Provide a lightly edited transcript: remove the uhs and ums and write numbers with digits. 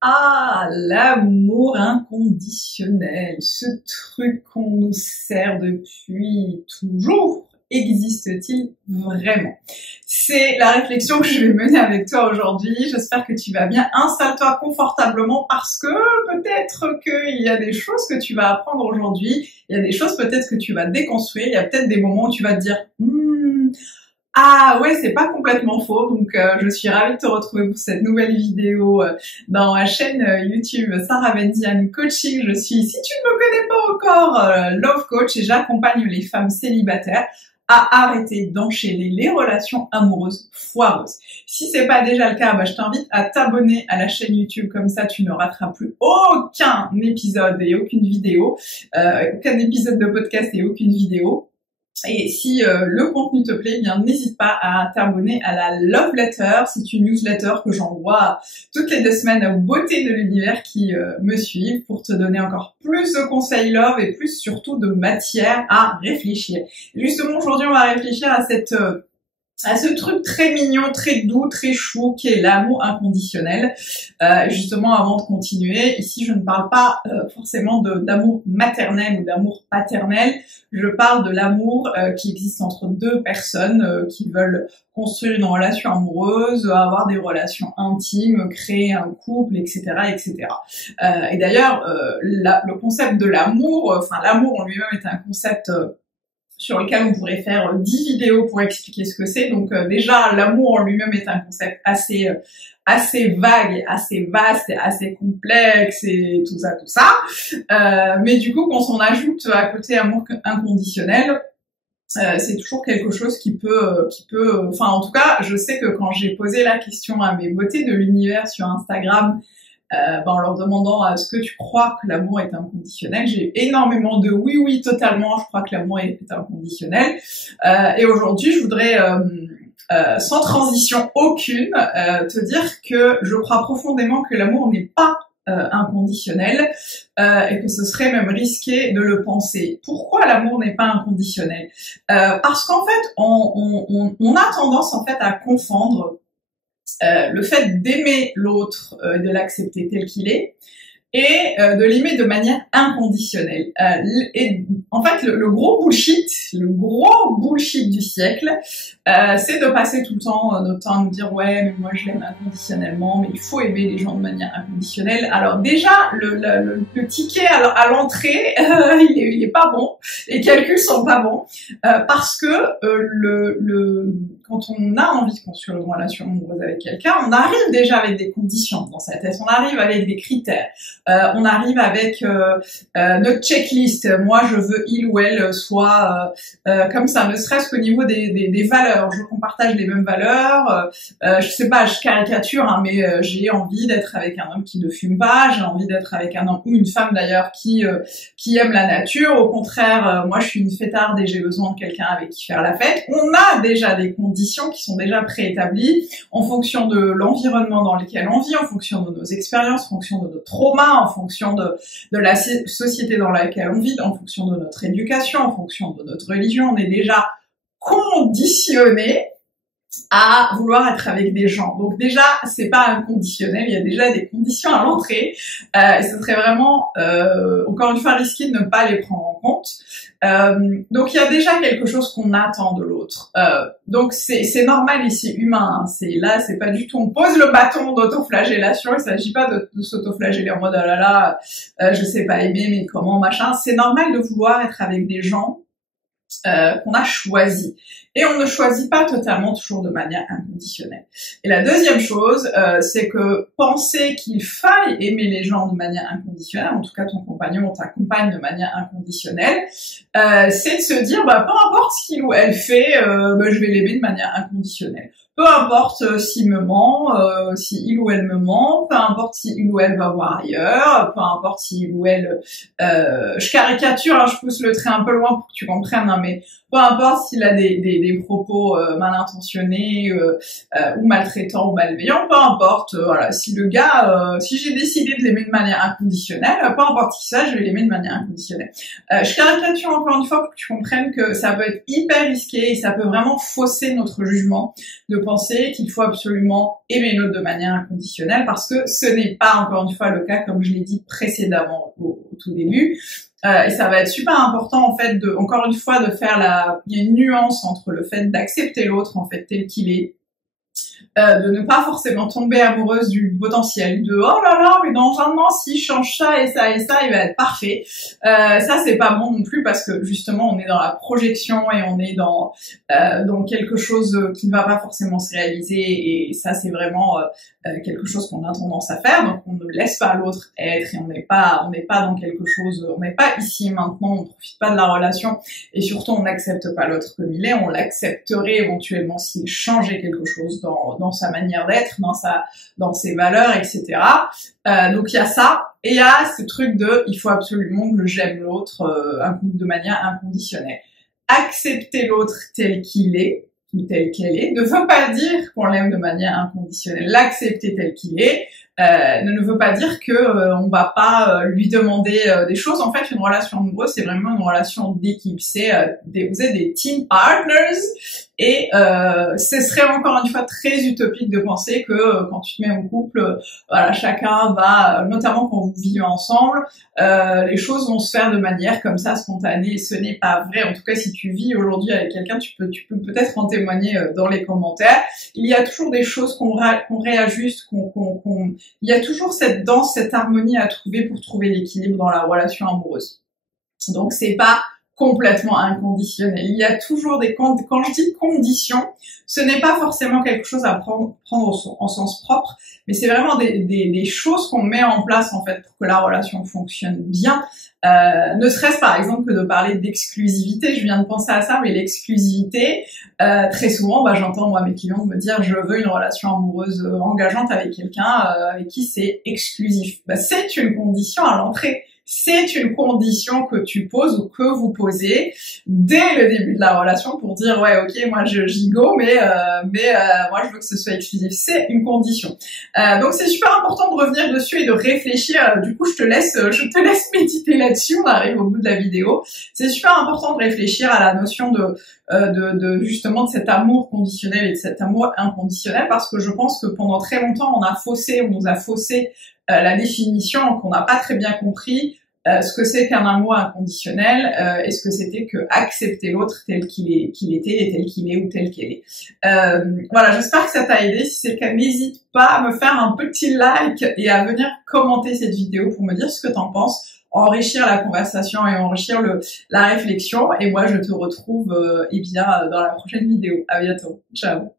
Ah, l'amour inconditionnel, ce truc qu'on nous sert depuis toujours, existe-t-il vraiment? C'est la réflexion que je vais mener avec toi aujourd'hui. J'espère que tu vas bien. Installe-toi confortablement parce que peut-être qu'il y a des choses que tu vas apprendre aujourd'hui, il y a des choses peut-être que tu vas déconstruire, il y a peut-être des moments où tu vas te dire ah ouais, c'est pas complètement faux, donc je suis ravie de te retrouver pour cette nouvelle vidéo dans ma chaîne YouTube Sarah Benziane Coaching. Je suis, si tu ne me connais pas encore, Love Coach et j'accompagne les femmes célibataires à arrêter d'enchaîner les relations amoureuses foireuses. Si c'est pas déjà le cas, je t'invite à t'abonner à la chaîne YouTube, comme ça tu ne rateras plus aucun épisode et aucune vidéo, aucun épisode de podcast et aucune vidéo. Et si le contenu te plaît, bien n'hésite pas à t'abonner à la Love Letter. C'est une newsletter que j'envoie toutes les 2 semaines aux beautés de l'univers qui me suivent pour te donner encore plus de conseils love et plus surtout de matière à réfléchir. Justement, aujourd'hui, on va réfléchir à ce truc très mignon, très doux, très chou qui est l'amour inconditionnel. Justement, avant de continuer, ici je ne parle pas forcément d'amour maternel ou d'amour paternel, je parle de l'amour qui existe entre deux personnes qui veulent construire une relation amoureuse, avoir des relations intimes, créer un couple, etc., etc. Et d'ailleurs, le concept de l'amour, l'amour en lui-même est un concept sur lequel on pourrait faire 10 vidéos pour expliquer ce que c'est. Donc déjà, l'amour en lui-même est un concept assez vague, assez vaste, assez complexe et tout ça. Mais du coup, quand on ajoute à côté amour inconditionnel, c'est toujours quelque chose qui peut, en tout cas, je sais que quand j'ai posé la question à mes beautés de l'univers sur Instagram, en leur demandant est-ce que tu crois que l'amour est inconditionnel, j'ai énormément de oui, totalement, je crois que l'amour est inconditionnel. Et aujourd'hui, je voudrais, sans transition aucune, te dire que je crois profondément que l'amour n'est pas inconditionnel et que ce serait même risqué de le penser. Pourquoi l'amour n'est pas inconditionnel? Parce qu'en fait, on a tendance en fait à confondre le fait d'aimer l'autre, de l'accepter tel qu'il est, et de l'aimer de manière inconditionnelle. Et en fait, le gros bullshit du siècle, c'est de passer tout le temps notre temps à nous dire ouais, mais moi je l'aime inconditionnellement, mais il faut aimer les gens de manière inconditionnelle. Alors déjà, le ticket à l'entrée, il est pas bon, les calculs sont pas bons, parce que quand on a envie de construire une relation amoureuse avec quelqu'un, on arrive déjà avec des conditions dans sa tête, on arrive avec des critères. On arrive avec notre checklist. Moi, je veux il ou elle soit comme ça, ne serait-ce qu'au niveau des valeurs. Je veux qu'on partage les mêmes valeurs. Je sais pas, je caricature, hein, mais j'ai envie d'être avec un homme qui ne fume pas. J'ai envie d'être avec un homme ou une femme d'ailleurs qui aime la nature. Au contraire, moi, je suis une fêtarde et j'ai besoin de quelqu'un avec qui faire la fête. On a déjà des conditions qui sont déjà préétablies en fonction de l'environnement dans lequel on vit, en fonction de nos expériences, en fonction de nos traumas, en fonction de la société dans laquelle on vit, en fonction de notre éducation, en fonction de notre religion. On est déjà conditionné à vouloir être avec des gens. Donc déjà, c'est pas inconditionnel, il y a déjà des conditions à l'entrée, et ce serait vraiment, encore une fois, risqué de ne pas les prendre en compte. Donc il y a déjà quelque chose qu'on attend de l'autre. Donc c'est normal et c'est humain. Hein. C'est pas du tout, on pose le bâton d'autoflagellation. Il s'agit pas de s'autoflageller en mode oh là là, je sais pas aimer, mais comment machin. C'est normal de vouloir être avec des gens qu'on a choisi. Et on ne choisit pas totalement toujours de manière inconditionnelle. Et la deuxième chose, c'est que penser qu'il faille aimer les gens de manière inconditionnelle, en tout cas ton compagnon ou ta compagne de manière inconditionnelle, c'est de se dire, peu importe ce qu'il ou elle fait, je vais l'aimer de manière inconditionnelle. Peu importe s'il me ment, si il ou elle me ment, peu importe si il ou elle va voir ailleurs, peu importe si il ou elle... je caricature, hein, je pousse le trait un peu loin pour que tu comprennes, hein, mais peu importe s'il a des propos mal intentionnés ou maltraitants ou malveillants, peu importe, voilà, si le gars, si j'ai décidé de l'aimer de manière inconditionnelle, peu importe qui ça, je vais l'aimer de manière inconditionnelle. Je caricature encore une fois pour que tu comprennes que ça peut être hyper risqué et ça peut vraiment fausser notre jugement de penser qu'il faut absolument aimer l'autre de manière inconditionnelle parce que ce n'est pas, encore une fois, le cas, comme je l'ai dit précédemment au tout début. Et ça va être super important, en fait, encore une fois, de faire il y a une nuance entre le fait d'accepter l'autre, en fait, tel qu'il est, de ne pas forcément tomber amoureuse du potentiel, de oh là là, mais dans un an, s'il change ça, il va être parfait. Ça, c'est pas bon non plus parce que justement, on est dans la projection et on est dans quelque chose qui ne va pas forcément se réaliser, et ça, c'est vraiment quelque chose qu'on a tendance à faire. Donc, on ne laisse pas l'autre être, et on n'est pas dans quelque chose, on n'est pas ici et maintenant, on ne profite pas de la relation, et surtout, on n'accepte pas l'autre comme il est. On l'accepterait éventuellement s'il changeait quelque chose dans sa manière d'être, dans ses valeurs, etc. Donc il y a ça, et il y a ce truc de il faut absolument que j'aime l'autre de manière inconditionnelle. Accepter l'autre tel qu'il est ou tel qu'elle est ne veut pas dire qu'on l'aime de manière inconditionnelle. L'accepter tel qu'il est ne veut pas dire que on va pas lui demander des choses. En fait, une relation amoureuse, c'est vraiment une relation d'équipe. Vous êtes des team partners, et ce serait encore une fois très utopique de penser que quand tu te mets en couple, voilà, chacun va, notamment quand vous vivez ensemble, les choses vont se faire de manière comme ça spontanée. Ce n'est pas vrai. En tout cas, si tu vis aujourd'hui avec quelqu'un, tu peux peut-être en témoigner dans les commentaires. Il y a toujours des choses qu'on réajuste, il y a toujours cette danse, cette harmonie à trouver pour trouver l'équilibre dans la relation amoureuse. Donc c'est pas complètement inconditionnel. Il y a toujours quand je dis conditions, ce n'est pas forcément quelque chose à prendre en sens propre, mais c'est vraiment des choses qu'on met en place, en fait, pour que la relation fonctionne bien. Ne serait-ce par exemple que de parler d'exclusivité. Je viens de penser à ça, mais l'exclusivité, très souvent, j'entends moi mes clients me dire je veux une relation amoureuse engageante avec quelqu'un avec qui c'est exclusif. C'est une condition à l'entrée. C'est une condition que tu poses ou que vous posez dès le début de la relation pour dire ouais, ok, moi j'y go, mais moi je veux que ce soit exclusif. C'est une condition. Donc c'est super important de revenir dessus et de réfléchir. Du coup, je te laisse méditer là-dessus. On arrive au bout de la vidéo. C'est super important de réfléchir à la notion de justement de cet amour conditionnel et de cet amour inconditionnel, parce que je pense que pendant très longtemps on nous a faussé la définition, qu'on n'a pas très bien compris ce que c'est qu'un amour inconditionnel, et ce que c'était que accepter l'autre tel qu'il était et tel qu'il est ou tel qu'elle est. Voilà, j'espère que ça t'a aidé. Si c'est le cas, n'hésite pas à me faire un petit like et à venir commenter cette vidéo pour me dire ce que t'en penses, enrichir la conversation et enrichir la réflexion. Et moi, je te retrouve dans la prochaine vidéo. À bientôt. Ciao.